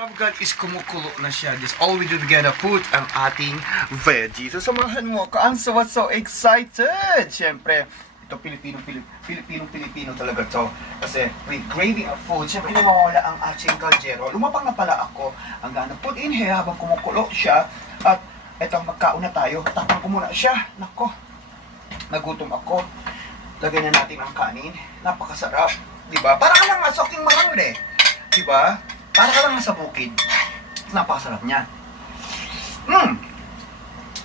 Agad is kumukulo na siya. This all we do, we're gonna put ang ating veggie. So, samahan mo ako. I'm so excited! Siyempre, ito Pilipino talaga to. Kasi, with gravy of food, siyempre, hindi mawawala ang ating kaldero. Lumapang na pala ako. Ang gonna put in here habang kumukulo siya. At, eto, magkauna tayo. Takpan ko muna siya. Nako, nagutom ako. Lagyan na natin ang kanin. Napakasarap. Diba? Para ka lang asoking mahangre. Diba? Para ka lang nasa bukid. Napakasarap niya.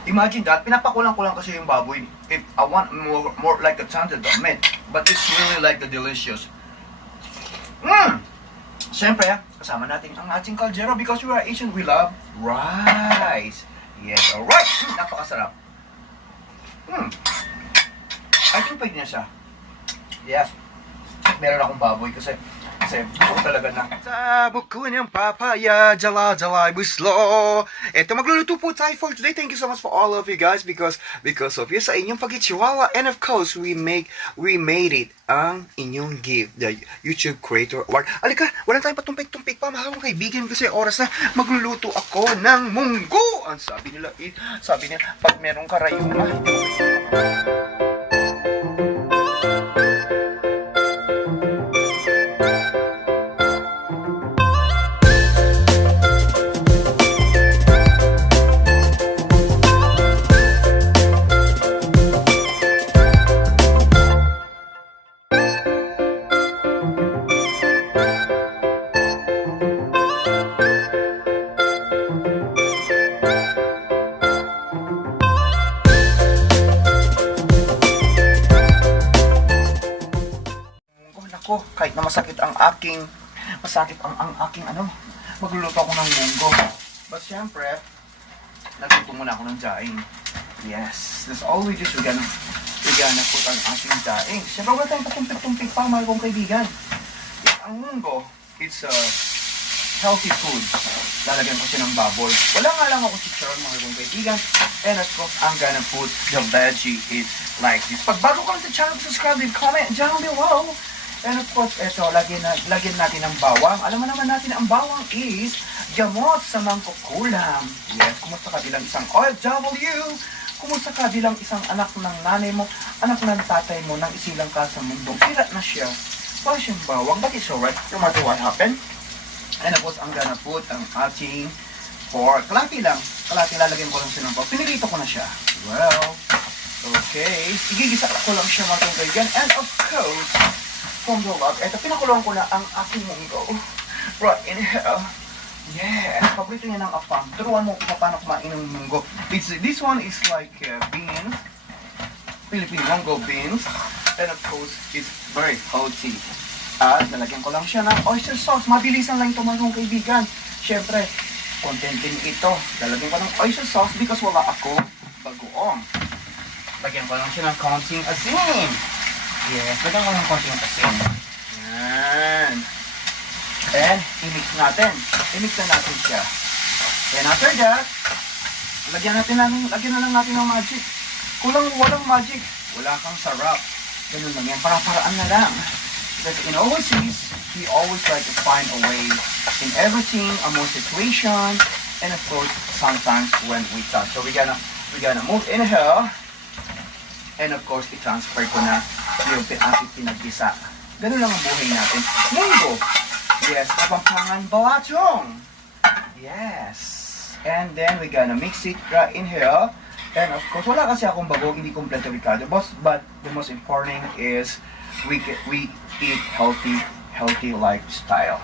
Imagine that. Pinapakulang ko lang kasi yung baboy. If I want more like a tender meat. But it's really like the delicious. Siyempre, kasama natin ang ating kaldero because we are Asian. We love rice. Yes, alright. Napakasarap. I think pwede na siya. Yes. Meron akong baboy kasi gusto ko talaga na sa buko ng papaya, jala buslo. Eto, magluluto po tayo for today. Thank you so much for all of you guys because of you sa inyong pagchiwala. And of course, we made it ang inyong gift, the YouTube Creator Award. Alika, wala tayong patumpik-tumpik pa, mga kaibigan, kasi oras na magluluto ako ng munggo. Ang sabi nila, pag merong karayuman, ko, kahit na masakit ang aking magluluto ako ng munggo. But syempre, nagluto muna ako ng daing. Yes, that's all we do. We're gonna put ang ating daing. Syempre, wala tayong patumpik-tumpik pa, mga kong kaibigan. Ang munggo, it's a healthy food. Lalagyan ko siya ng baboy. Wala nga lang ako chicharon, mga kong kaibigan. And of course, I'm gonna put the veggie is like this. Pag bago ka sa channel, subscribe and comment down below. And of course, ito, lagyan natin ng bawang. Alam mo naman natin na ang bawang is gamot sa mangkukulam. Yes, kumusta ka bilang isang OFW? Kumusta ka bilang isang anak ng nanay mo, anak ng tatay mo, nang isilang ka sa mundo? Sirat na siya. Wala siyang bawang, but it's alright, no matter what happened. And of course, I'm gonna put ang ating pork. Kalati lalagyan ko lang siya ng pork. Pinirito ko na siya. Well, okay. Igigisa ko lang siya, mga kaibigan. And of course, from the log, eto, pinakulong ko na ang aking munggo. Right in here. Yes, paborito niya ng apam. Turuan mo kung paano kumain ng munggo. This one is like beans. Philippine munggo beans. And of course, it's very healthy. At nalagyan ko lang siya ng oyster sauce. Mabilisan lang ito, mga kaibigan. Siyempre, content din ito. Lalagyan ko ng oyster sauce because wala ako bagoong. Lagyan ko lang siya ng konting asin. Yes, lagyan ko ng konting asin. Yan. And, i-mix natin. I-mix na natin siya. And after that, lagyan na lang natin ng magic. Walang magic. Wala kang sarap. Ganun lang yan. Para-paraan na lang. Because in overseas, we always try to find a way in everything, more situation, and of course, sometimes when we touch. So we're gonna move in here. And of course, i-transfer ko na yung ating pinagkisa. Ganun lang ang buhay natin. Munggo. Yes, Kapampangan Balatong. Yes. And then, we're gonna mix it right in here. And of course, wala kasi akong bagong, hindi kompleto Ricardo boss. But the most important is we eat healthy lifestyle.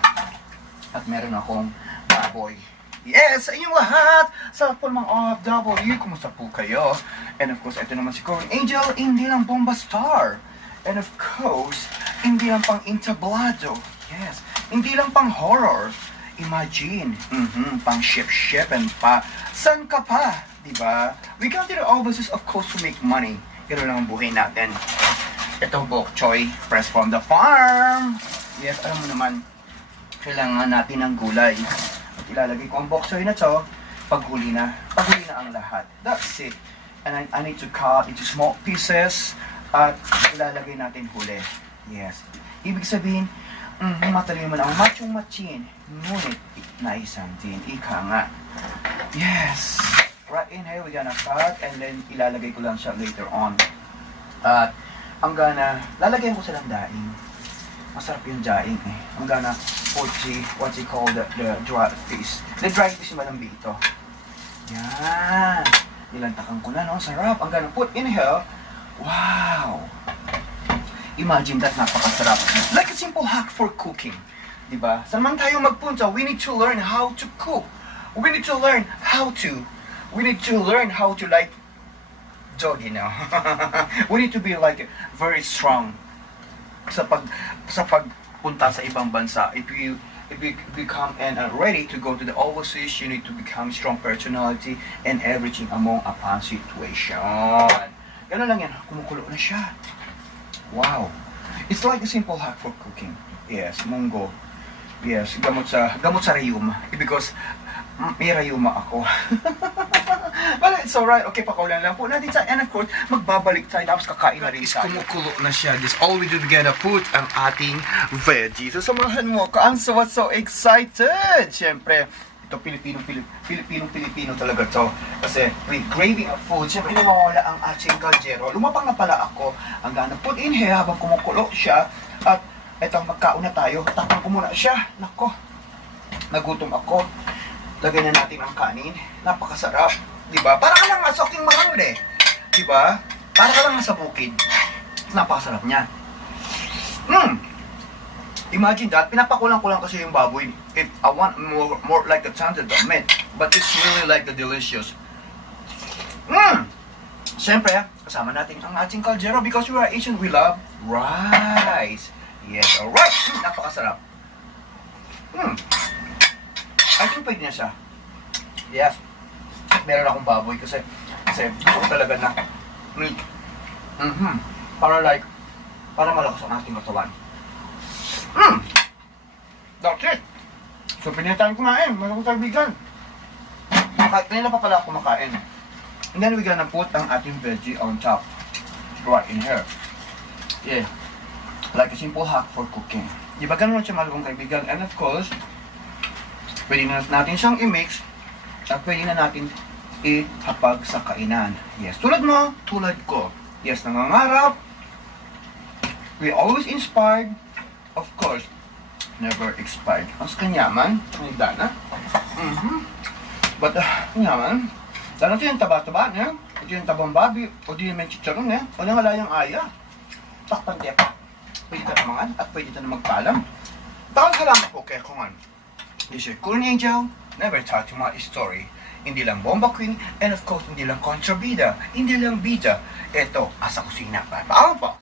At meron akong baboy. Yes, sa inyong lahat, sa po mga OFW, kumusta po kayo? And of course, ito naman si Corin Angel, hindi lang bomba star. And of course, hindi lang pang entablado. Yes, hindi lang pang horror. Imagine, pang ship and pa. San ka pa? Diba? We come to the overseas, of course, to make money. Ganoon lang ang buhay natin. Ito bok choy, fresh from the farm. Yes, alam mo naman, kailangan natin ng gulay. At ilalagay ko ang bok choy na to, paghuli na ang lahat. That's it. And I need to cut into small pieces at ilalagay natin huli. Yes. Ibig sabihin, matalino man ang machong machin. Ngunit, naisang din. Ika nga. Yes! Right in here, we're gonna cut and then ilalagay ko lang siya later on. At ang gana, lalagyan ko silang daing. Masarap yung daing eh. I'm gonna put what you call the dry fish. The dry fish malambi ito. Yan. Nilantakan ko na, no? Sarap. I'm gonna put in here. Wow! Imagine that, napakasarap. Like a simple hack for cooking. Diba? Saan man tayo magpunta, we need to learn how to cook. We need to learn how to like jog, you know. We need to be like very strong sa pagpunta sa ibang bansa. If you become and are ready to go to the overseas, you need to become strong personality and everything among upon situation. Ganun lang yan, kumukulo na siya. Wow. It's like a simple hack for cooking. Yes, munggo. Yes, gamot sa rayuma. Because may rayuma ako. But it's alright. Okay, pakulan lang po natin sa. And of course, magbabalik tayo. Tapos kakain na rin tayo. Kumukulo na siya. This all we do together, put ang ating veggies. So, samahan mo ako. I'm so excited. Siyempre, ito Pilipino talaga to. Kasi with craving of food, siyempre hindi mawala ang ating kaldero. Lumapang na pala ako. Ang gana put in here habang kumukulo siya. At eto, magkauna tayo. Takpan ko muna siya. Nako, nagutom ako. Lagyan na natin ang kanin. Napakasarap. Diba? Para ka lang sa aking mahal eh. Diba? Para ka lang sa bukid. Napakasarap niya. Imagine that. Pinapakulang ko lang kasi yung baboy. If I want more like the tender the meat. But it's really like the delicious. Siyempre, kasama natin ang ating kaldero because we are Asian. We love rice. Yes, alright. Napakasarap. I think pwede na siya. Yes. Meron akong baboy kasi gusto ko talaga na meat. Para malakas ang ating katawan. That's it. So, pwede na tayong kumain. Mga kaibigan. Kanina pa pala ako kumakain. And then we're gonna put ang ating veggie on top. Right in here. Yeah. Like a simple hack for cooking. Di ba ganun siya mga kaibigan? And of course, pwede na natin siyang i-mix at pwede na natin ihapag sa kainan. Yes, tulad mo, tulad ko. Yes, nangangarap. We always inspired. Of course, never expired. Mas kanyaman, kanida na. But, kanyaman, dahil ito yung taba-taba niya, ito yung tabang babi, o di yung chicharon niya, o yung halayang aya. Takpan tiyak. Pwede ka naman at pwede ka na magpalam. Takang salamat po kaya kungan. This is Cool Angel, never taught you my story. Hindi lang bomba queen, and of course, hindi lang kontrabida, hindi lang bida. Ito, asa kusina. Paalam po.